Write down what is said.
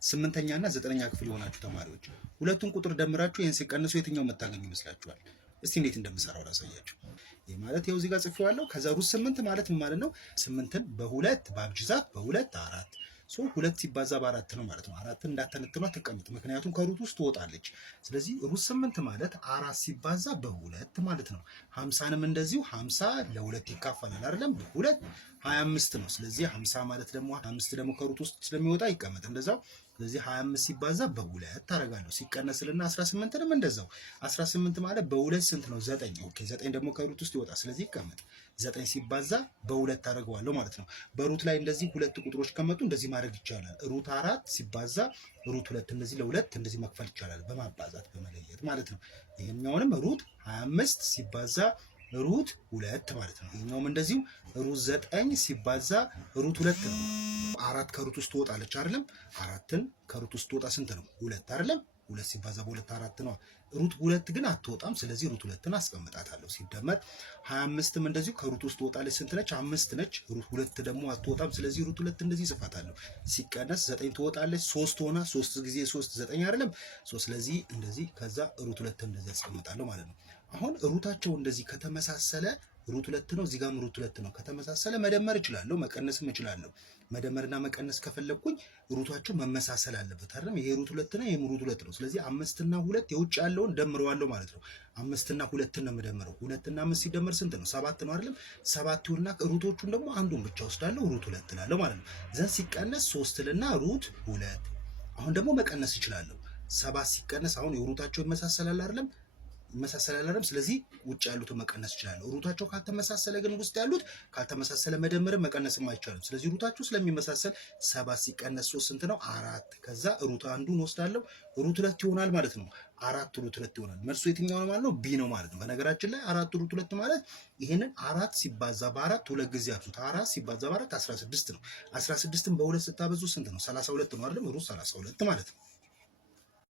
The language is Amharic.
ስምንተኛና ዘጠነኛ ክፍል የሆናችሁ ተማሪዎች ሁለቱን ቁጥር ደምራችሁ ይሄን ሲቀንሱ የትኛው መታገኙ ይመስላችኋል? እስቲ እንዴት እንደምሰራው ላሳያችሁ። ይሄ ማለት ይኸው እዚህ ጋር ጽፌዋለሁ። ከዛ ሩት 8 ማለት ምን ማለት ነው? 8ን በሁለት በአብጅ ዛፍ በሁለት አራት ሶ ሁለት ሲባዛ በአራት ነው ማለት ነው። አራትን እንዳተነትኗ ተቀምጥ፣ ምክንያቱም ከሩት ውስጥ ትወጣለች። ስለዚህ ሩት 8 ማለት አራት ሲባዛ በሁለት ማለት ነው። 50ንም እንደዚሁ 50 ለሁለት ይካፈላል አይደለም? በሁለት 25 ነው። ስለዚህ 50 ማለት ደግሞ 5 ደግሞ ከሩት ውስጥ ስለሚወጣ ይቀመጥ እንደዛው። ስለዚህ 25 ሲባዛ በሁለት ታደርጋለሁ። ሲቀነስልና 18ንም እንደዛው 18 ማለት በሁለት ስንት ነው? 9። ኦኬ 9 ደግሞ ከሩት ውስጥ ይወጣ፣ ስለዚህ ይቀመጥ። 9 ሲባዛ በሁለት ታደርገዋለሁ ማለት ነው። በሩት ላይ እንደዚህ ሁለት ቁጥሮች ከመጡ እንደዚህ ማድረግ ይቻላል። ሩት 4 ሲባዛ ሩት 2 እንደዚህ ለሁለት እንደዚህ መክፈል ይቻላል፣ በማባዛት በመለየት ማለት ነው። ይሄኛውንም ሩት 25 ሲባዛ ሩት 2 ማለት ነው። ይሄኛውም እንደዚሁ ሩት 9 ሲባዛ ሩት 2 ነው። አራት ከሩት ውስጥ ትወጣለች አይደለም? አራትን ከሩት ውስጥ ትወጣ ስንት ነው? 2 አይደለም? 2 ሲባዛ በ2 4 ነው። ሩት 2 ግን አትወጣም። ስለዚህ ሩት 2ን አስቀምጣታለሁ። ሲደመር 25ም እንደዚሁ ከሩት ውስጥ ትወጣለች። ስንት ነች? 5 ነች። ሩት 2 ደግሞ አትወጣም። ስለዚህ ሩት 2 እንደዚህ ጽፋታለሁ። ሲቀነስ 9 ትወጣለች። 3 ሆና 3 ጊዜ 3 9 አይደለም? ስለዚህ እንደዚህ ከዛ ሩት 2 እንደዚህ አስቀምጣለሁ ማለት ነው። አሁን ሩታቸው እንደዚህ ከተመሳሰለ ሩት 2 ነው፣ እዚህ ጋርም ሩት 2 ነው። ከተመሳሰለ መደመር እችላለሁ፣ መቀነስም እችላለሁ። መደመርና መቀነስ ከፈለኩኝ ሩታቸው መመሳሰል አለበት አይደል? ይሄ ሩት 2 ነው፣ ይሄም ሩት 2 ነው። ስለዚህ 5 እና 2 የውጭ ያለውን ደምረዋለሁ ማለት ነው። 5 እና 2 ነው የምደምረው። 2 እና 5 ሲደመር ስንት ነው? 7 ነው አይደለም? 7 ይሁንና ሩቶቹን ደግሞ አንዱን ብቻ ወስዳለሁ፣ ሩት 2 እላለሁ ማለት ነው። ዘን ሲቀነስ 3 ልና ሩት 2። አሁን ደግሞ መቀነስ እችላለሁ። 7 ሲቀነስ አሁን የሩታቸው ይመሳሰላል አይደለም? ይመሳሰላል አይደል? ስለዚህ ውጭ ያሉትን መቀነስ ይችላል። ሩታቸው ካልተመሳሰለ ግን ውስጥ ያሉት ካልተመሳሰለ መደመርም መቀነስም አይቻልም። ስለዚህ ሩታቸው ስለሚመሳሰል 7 ሲቀነስ 3 ስንት ነው? 4። ከዛ ሩት አንዱን ወስዳለሁ፣ ሩት 2 ይሆናል ማለት ነው። 4 ሩት 2 ይሆናል። መልሱ የትኛው ነው ማለት ነው? ቢ ነው ማለት ነው። በነገራችን ላይ 4 ሩት 2 ማለት ይሄንን 4 ሲባዛ በ4 ሁለት ጊዜ አብዙት። 4 ሲባዛ በ4 16 ነው። 16ን በ2 ስታበዙ ስንት ነው? 32 ነው አይደል? ሩት 32 ማለት ነው።